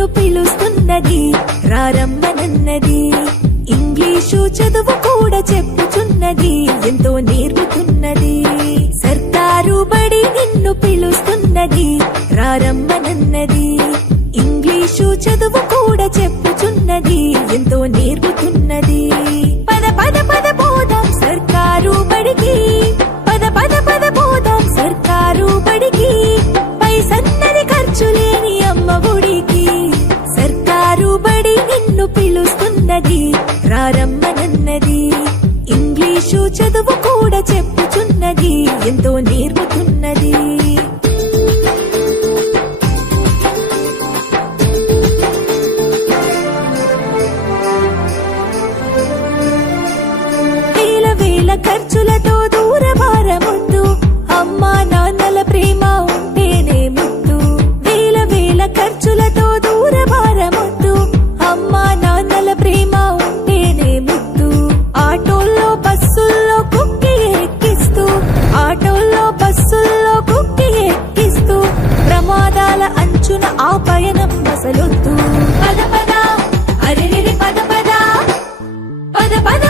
నిన్ను పిలుస్తున్నది రారమ్మనన్నది ఇంగ్లీషు చదువు కూడా చెప్పుచున్నది ఎంతో నేర్పుతున్నది సర్కారు బడి నిన్ను పిలుస్తున్నది రారమ్మనన్నది ఇంగ్లీషు చదువు కూడా చెప్పుచున్నది ఎంతో నేర్పుతున్నది పద పద పద పోదాం సర్కారు బడికి పద పద పద పోదాం సర్కారు బడికి పైసన్నది ఖర్చు లేని అమ్మ ఒడికి సర్కారు బడి నిన్ను పిలుస్తున్నది రారమ్మనన్నది ఇంగ్లీషు చదువు కూడా చెప్పుచున్నది ఎంతో నేర్పుతున్నది వేల వేల ఖర్చులతో దూరభారమొద్దు అమ్మా నాన్నల ప్రేమ ఉంటేనే ముద్దు వేల వేల ఖర్చులతో దూరభారమొద్దు అమ్మా నాన్నల ప్రేమ ఉంటేనే ముద్దు ఆటోల్లో బస్సుల్లో కుక్కి ఎక్కిస్తూ ఆటోల్లో బస్సుల్లో కుక్కి ఎక్కిస్తూ ప్రమాదాల అంచున ఆ పయనం అసలొద్దు పద పద అరెరెరి పద పద పద పద